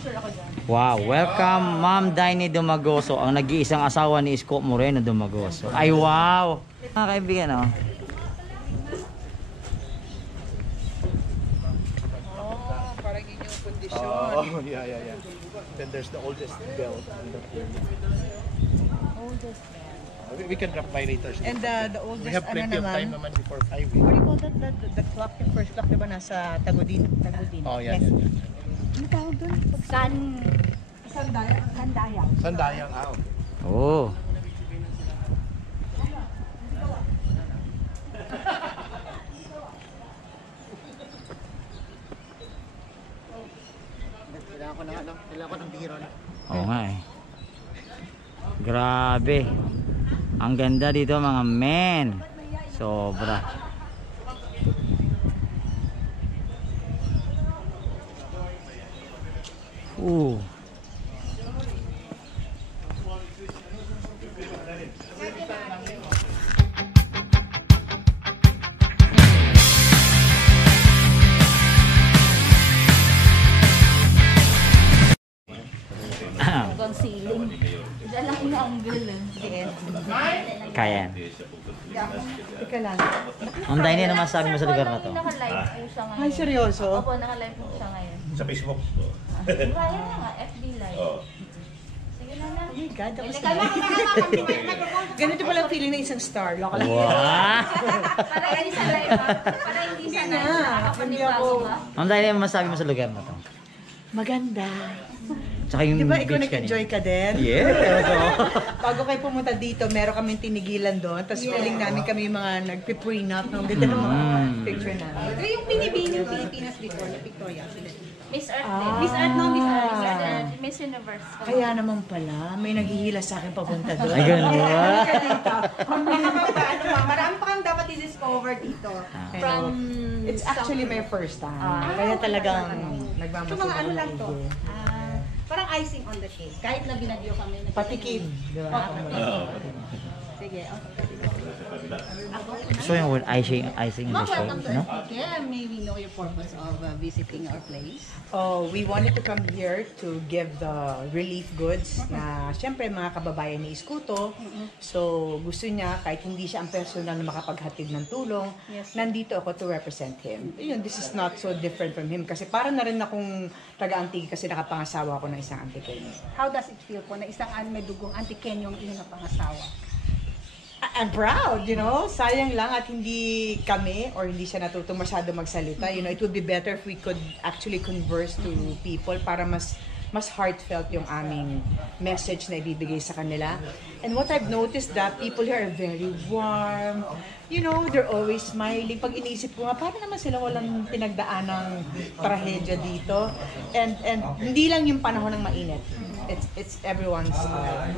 Picture ako dyan. Wow, welcome Ma'am Daini Dumagoso, ang nag-iisang asawa ni Isko Moreno Dumagoso. Ay wow! Mga kaibigan, oh. Parang yun yung kondisyon. Oh, yeah. Then there's the oldest bell. Oldest bell. We can drop by later. And the oldest, we have plenty of time naman before 5. What do you call that? The clock, yung first clock, diba nasa Tagudin? Oh, yeah. Ano tawag doon? Sandayang. Sandayang, Oh. Kailangan ko ng biro na. Oo nga eh. Grabe. Ang ganda dito mga men. Sobra. Ceiling. Diyan lang yung angle eh. Kaya. Teka lang. Ang Daini, ano masasabi mo sa lugar na to? Naka-live po siya ngayon. Ay, seryoso? Opo, naka-live po siya ngayon. Sa Facebook. Kaya na nga, FB live. Sige na na. Oh my God, tapos ganito pala feeling ng isang star. Loka lang. Wow! Para hindi sa live ha? Para hindi sa live. Nakakapanibago ba? Ang Daini, ano masasabi mo sa lugar na to? Maganda. Tsaka yung Di ba ikaw beach nag-enjoy kanina. ka din? Yes! Bago kayo pumunta dito, meron kaming tinigilan doon. Tapos feeling namin kami yung mga nagpiprenup ng ganda ng mga picture namin. Ito yung pinibing ng Pilipinas before, na Victoria. Miss Earth din. Miss Earth, no? Miss Earth. Miss Universe. Kaya naman pala, may naghihila sa akin papunta doon. Ay, ganun ba? Marami pa kang dapat i-discover dito. From... It's actually my first time. Kaya talagang Ito nagmamasaya mga ano ako lang to. maigi. Parang icing on the cake. Kahit na binagyo kami. Patikim. Di ba? Sige. Gusto yung word icing in the show, Welcome to no? Yeah, may we know your purpose of visiting our place. Oh, we wanted to come here to give the relief goods na syempre mga kababayan ni Iskuto. So gusto niya kahit hindi siya ang personal na makapaghatid ng tulong, nandito ako to represent him. Yun, this is not so different from him kasi para na rin akong taga-Antique kasi nakapangasawa ako ng isang Antiqueño. How does it feel po na isang may dugong Antiqueño yung iyong pangasawa? I'm proud, you know. Sayang lang at hindi kami or hindi siya natutong masyado magsalita. You know, it would be better if we could actually converse to people para mas heartfelt yung aming message na ibibigay sa kanila. And what I've noticed that people here are very warm. You know, they're always smiling. Pag iniisip ko nga, para naman sila walang pinagdaan ng trahedya dito. And hindi lang yung panahon ng mainit. It's everyone's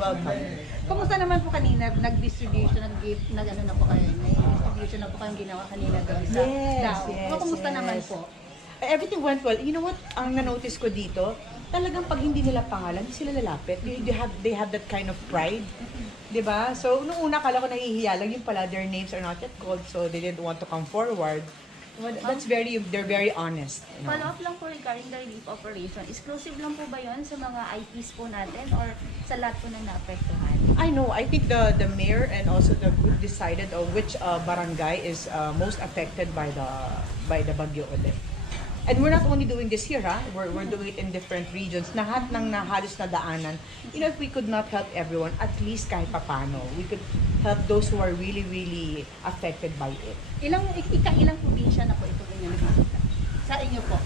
welcome. Kumusta naman po kanina, nag-distribution, nag-gift, nag-ano na po kayo, may distribution na po kayong ginawa kanina doon sa DAO. So, kumusta naman po? Everything went well. You know what, ang na-notice ko dito, talagang pag hindi nila pangalan, hindi sila lalapit. They have that kind of pride. Diba? So, nung una, kala ko nahihiya lang, yung pala, their names are not yet called, so they didn't want to come forward. They're very honest. You know? Follow up lang po regarding the relief operation. Exclusive lang po ba yun sa mga IPs po natin or sa lahat po ng naapektuhan? I know. I think the mayor and also the group decided on which barangay is most affected by the Bagyo Odette. And we're not only doing this here, we're doing it in different regions. Lahat ng halos na daanan. You know, if we could not help everyone, at least kahit papano, we could help those who are really, really affected by it. Ilang probinsya na po ito inyong nakikita? Sa inyo po?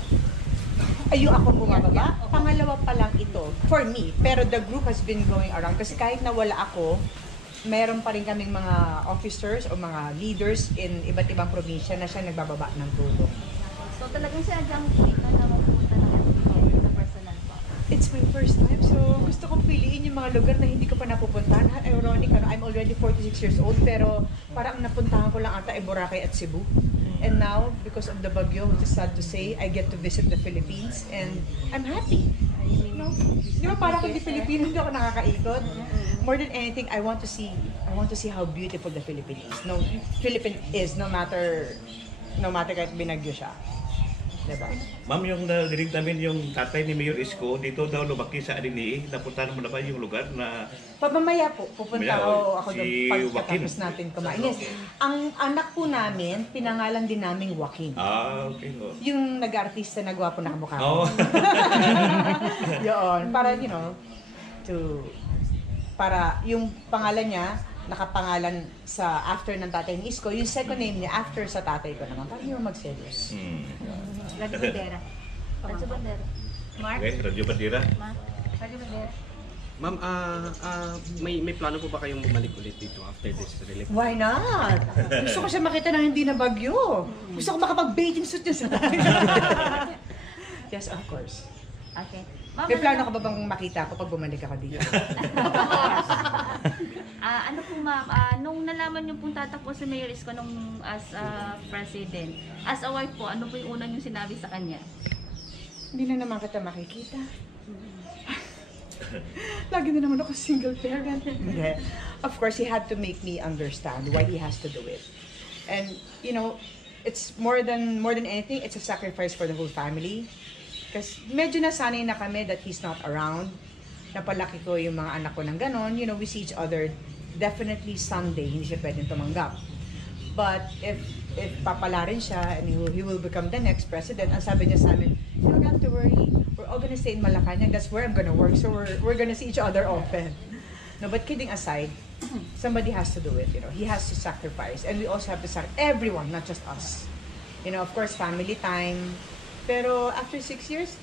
Ay, yung ako bumababa, pangalawa pa lang ito for me. Pero the group has been going around kasi kahit nawala ako, meron pa rin kaming mga officers o mga leaders in iba't ibang probinsya na siya nagbababa ng tulong. So talagang sinadyang po ikaw na mapunta ng FBI na personal po? It's my first time, so gusto kong piliin yung mga lugar na hindi ko pa napupuntahan. Ironic, I'm already 46 years old, pero parang napuntahan ko lang ata ay Boracay at Cebu. And now, because of the Bagyo, which is sad to say, I get to visit the Philippines and I'm happy. You know? Di ba parang kung di Pilipino, hindi ako nakakaikot. More than anything, I want to see how beautiful the Philippines is. No matter kahit binagyo siya. Diba? Ma'am, yung narinig namin yung tatay ni Mayor Isko, dito daw lumaki sa Alinii. Napuntahan mo na ba yung lugar na... Pamamaya po, pupunta Mamaya, ako si doon Joaquin. pagkatapos natin kumain. Yes, ang anak po namin, pinangalan din naming Joaquin. Okay. Oh. Yung nag-artista na gwapo na kamukha Oo. ko. Yun, para para yung pangalan niya, nakapangalan sa after ng tatay ni Isko, yung second name niya after sa tatay ko naman. Para yung mag-serious. Radio Bandera. Radyo Bandera. Mark? Okay, Radyo Bandera. Radio Bandera. Ma'am, may plano po ba kayong bumalik ulit dito after this relief? Why not? Gusto ko siya makita na hindi na bagyo. Gusto ko makapag-bathing suit niya sa Yes, of course. Okay. Ma'am, May plano ka ba bang makita ako pag bumalik ako dito? ano po ma'am, nung nalaman niyo pong tatakbo si Mayor Isko nung as president, as a wife po, ano po yung una niyong sinabi sa kanya? Hindi na naman kita makikita. Lagi na naman ako single parent. Of course, he had to make me understand why he has to do it. And, you know, it's more than anything, it's a sacrifice for the whole family. Kasi medyo nasanay na kami that he's not around. Napalaki ko yung mga anak ko ng ganon. You know, we see each other definitely Sunday, hindi siya pwedeng tumanggap. But if papala rin siya and he will become the next president, ang sabi niya sa amin, you don't have to worry. We're all gonna stay in Malacanang. That's where I'm gonna work. So we're gonna see each other often. No, but kidding aside, somebody has to do it. You know, he has to sacrifice, and we also have to sacrifice. Everyone, not just us. You know, of course, family time. Pero after 6 years,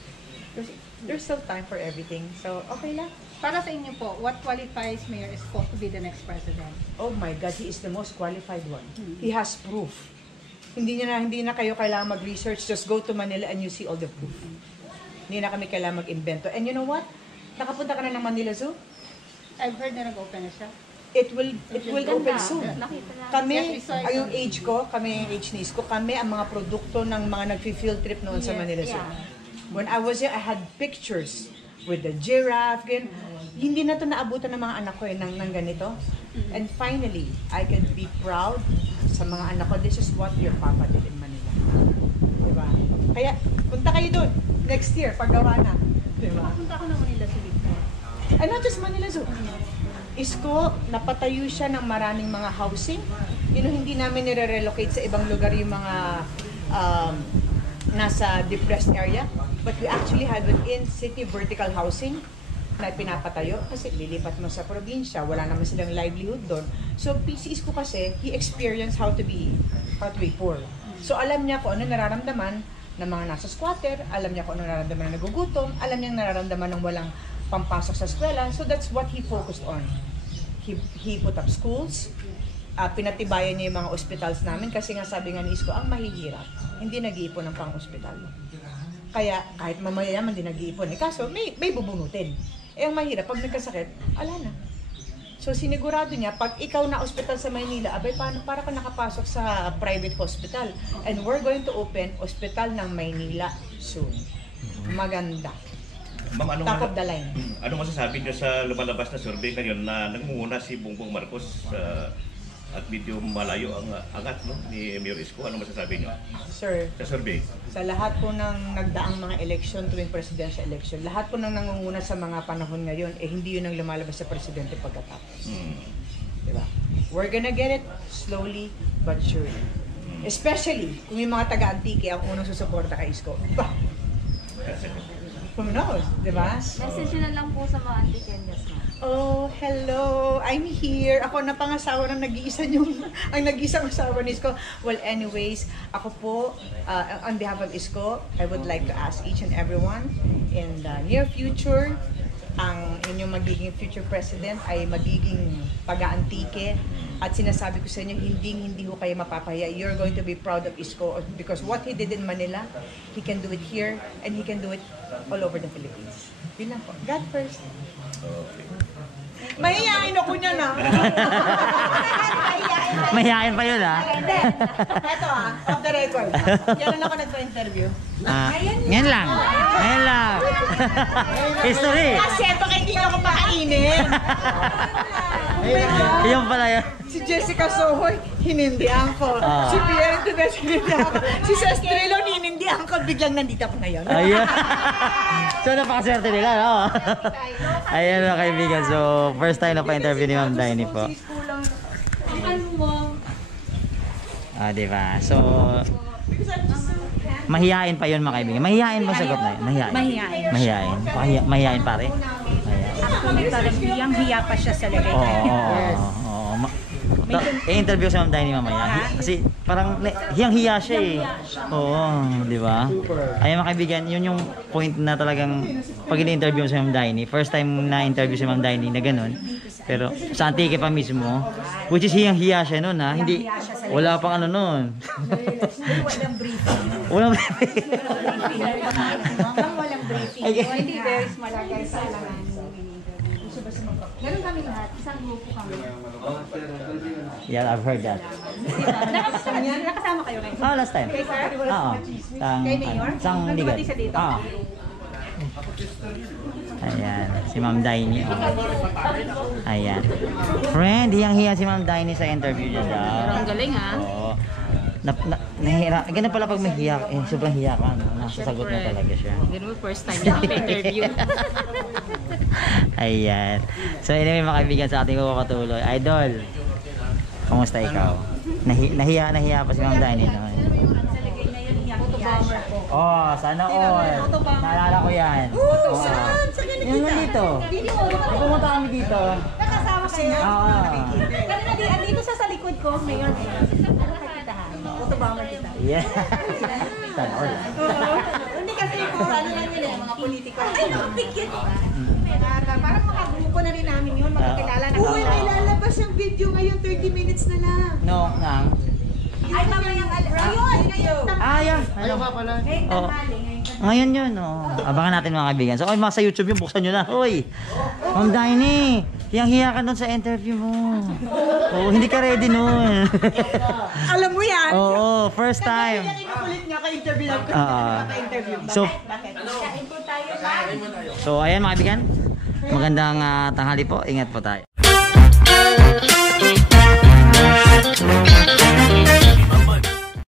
there's still time for everything. So okay lang. Para sa inyo po, what qualifies Mayor Isko to be the next president? Oh my God, he is the most qualified one. He has proof. Hindi na kayo kailangan mag-research. Just go to Manila and you see all the proof. Hindi na kami kailangan mag-invento. And you know what? Nakapunta ka na ng Manila Zoo? I've heard na nag-open na siya. It will open Ganda. soon. Nakita na. Kami, Yes, we saw it. ay yung age ko, kami yung age ni Isko, kami ang mga produkto ng mga nag-field trip noon sa Yes, Manila Zoo. yeah. When I was there, I had pictures with the giraffe, ganyan. Hindi na to naabutan ng mga anak ko ng ganito. And finally, I can be proud sa mga anak ko. This is what your papa did in Manila. Diba? Kaya, punta kayo doon. Next year, paggawa na. Diba? Punta ako ng Manila sa Victor. And not just Manila Zoo. Isko, napatayo siya ng maraming mga housing. You know, hindi namin nire-relocate sa ibang lugar yung mga nasa depressed area. But we actually had within city vertical housing na pinapatayo kasi lilipat mo sa probinsya, wala naman silang livelihood doon. So PC Isko kasi, he experienced how to be poor. So alam niya kung ano nararamdaman ng mga nasa squatter, alam niya kung ano nararamdaman ng nagugutom, alam niya nararamdaman ng walang pampasok sa eskwela. So that's what he focused on. He put up schools, pinatibayan niya yung mga hospitals namin kasi nga sabi nga ni Isko, ang mahihirap, hindi nag-iipon ng pang-hospital. Kaya kahit mamayayaman din nag-iipon. Kaso may bubunutin. Ang mahirap, pag nagkasakit, ala na. So sinigurado niya, pag ikaw na hospital sa Maynila, abay, para ka nakapasok sa private hospital. And we're going to open hospital ng Maynila soon. Maganda. Ma'am, Top of the line. Ano masasabi niyo sa lumalabas na survey ngayon na nangunguna si Bongbong Marcos at medyo malayo ang angat ni Mayor Isko? Ano masasabi niyo Sir, sa survey? sa lahat po ng nagdaang mga election tuwing presidential election, lahat po ng nangunguna sa mga panahon ngayon, hindi yun ang lumalabas sa presidente pagkatapos. Diba? We're gonna get it slowly but surely. Especially kung yung mga taga-Antique ang unang susuporta kay Isko. Bah! Who knows, diba? Message nyo na lang po sa mga anti-Kenyas na. Oh, hello! I'm here! Ako na pangasawa ng ang nag-iisang asawa ni Isko. Well, anyways, ako po, on behalf of Isko, I would like to ask each and everyone in the near future, ang inyong magiging future president ay magiging taga-Antique. At sinasabi ko sa inyo, hindi ho kayo mapapahiya. You're going to be proud of Isko because what he did in Manila, he can do it here and he can do it all over the Philippines. Yun lang po. God first. Okay. Mahihain ako niya na. Mahihain pa yun, ha? Hindi. Ito off the record. Yan lang ako nagpa-interview. Ngayon lang. Ngayon lang. History. Kasi baka hindi ako makainin. Yung pala yun. Si Jessica Sohoy, hinindihan ko. Si Pierre Tudor, hinindihan ko. Si Sestrelo, hinindihan Hindi Uncle, biglang nandito ako ngayon. Ayan. So, napakaswerte nila, no? Ayan mga kaibigan. So, first time na pa-interview ni Ma'am Daini po. Diba? So, mahihain pa yun mga kaibigan. Mahihain ba sagot na yun? Mahihain. Mahihain. Mahihain pare. Mahihain. Actually, parang hiyang-hiya pa siya sa lagay Oo, niya. oo. I-interview si Ma'am Daini mamaya. Kasi parang hiyang-hiya siya eh. Oo, di ba? Ayun mga kaibigan, yun yung point na talagang pag in-interview si Ma'am Daini. First time na-interview si Ma'am Daini na ganun. Pero sa Antique pa mismo, which is hiyang-hiya siya nun ha. Hindi, wala pang ano nun. Walang briefing. Walang briefing. Walang briefing. Hindi very small guys sa alangan. Ganun kami lahat. Isang grupo kami. Yeah, I've heard that. Nakasama kayo ngayon. Ah, last time. Kay Sir? Oo. Kay Mayor? Sang ligat. Nagdumating siya dito? Oo. Ayan, si Ma'am Daini. Oh. Ayan. Friend, hiyang-hiya si Ma'am Daini sa interview niya daw. Ang galing ha. Oo. Ganun pala pag may hiya, sobrang hiya ka, no? Nasasagot na talaga siya. Ganun mo first time na interview. Ayan. So, anyway mga kaibigan sa ating kakatuloy. Idol, kamusta ikaw? Nahiya pa si Ma'am Daini, no? Oh, sana all. Naalala ko yan. Oo, saan? Saan ka Yung nandito. Pumunta kami dito. Nakasama kayo? Oo. Kanina dito sa likod ko, Mayor. Ano kakitahan? Autobomber kita. Yeah. Sana all. Hindi kasi kung ano lang nila, mga politiko. Ay, napikit. Parang mga grupo na rin namin yun, magkakilala na Uy, may lalabas yung video ngayon, 30 minutes na lang. No, nang. Ay, mamayang ayun, ngayon. Yan. Ayaw ka pala. Ngayon Oh. tanghali, Ngayon yun, oh. Abangan natin mga kaibigan. So, mga sa YouTube yung buksan nyo na. Hoy, Ma'am Daini, hiyang-hiya ka nun sa interview mo. Oh, hindi ka ready nun. Alam mo yan? Oo, first time. Kaya kinukulit nga ka-interview lang ko. Interview. So, Kain po tayo lang. so ayan mga kaibigan. Magandang tanghali po. Ingat po tayo.